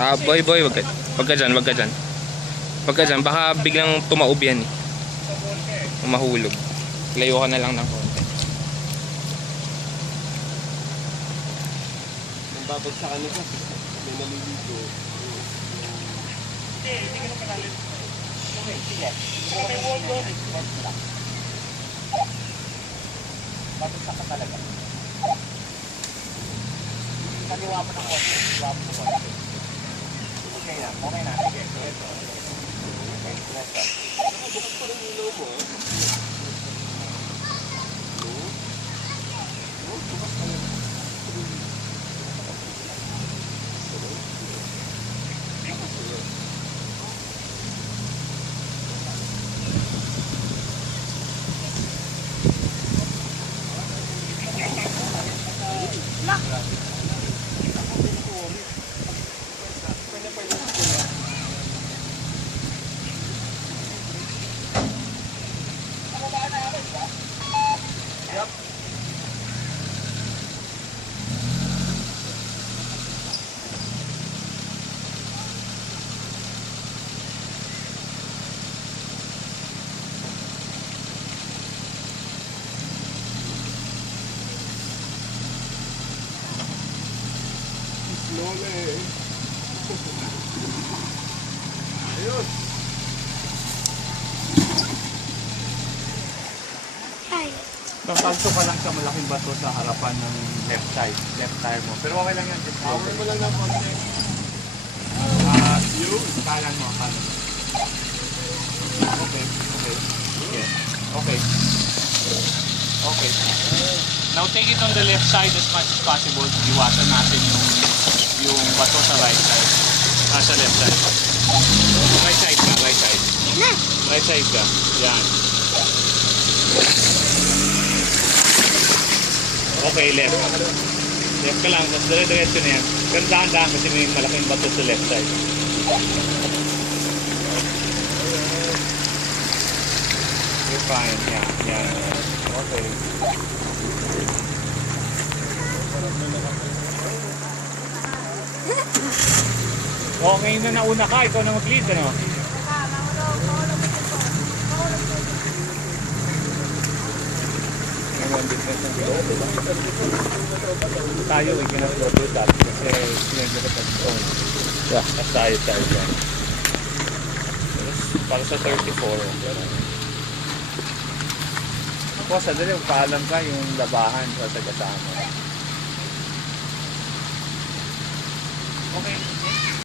Boy, wag ka dyan, wag ka dyan. Wag ka dyan, baka biglang tumaob yan eh. Mahulog. Layo ka na lang ng konti. Ang babagsakan nito, may naliligo. Hindi ka na palalim. Sige. May wall doon. Babagsak ka talaga. Kaliwa mo ng konti. Kaliwa mo ng konti. Okay na. Okay na. Sige. Ito. Okay. Ito. Nakabukas pa rin ilaw mo. Bukas pa rin. Slowly. Ayos. Kakalso ka lang sa malaking bato sa harapan ng left side, left tire mo. Pero okay lang yan, just Power mo lang ng konti. yun, kanan mo, kanan mo. Okay. Now take it on the left side as much as possible. Iwasan natin yung bato sa right side. Sa left side. Right side ka, right side. Right side ka. Yan. Okay, left. Left ka lang, mas dire-diretso na yan. Pero dahan-dahan kasi may malaking bato sa left side. You're fine, yeah. Okay. Oh, ngayon na nauna ka, ikaw na mag-lead, ano? Tayo, we cannot go do that kasi sinagyan ka pag-stone. Yeah. At tayo dyan. Para sa 34. Ako, sadali, paalam ka yung labahan sa sagasama. Okay.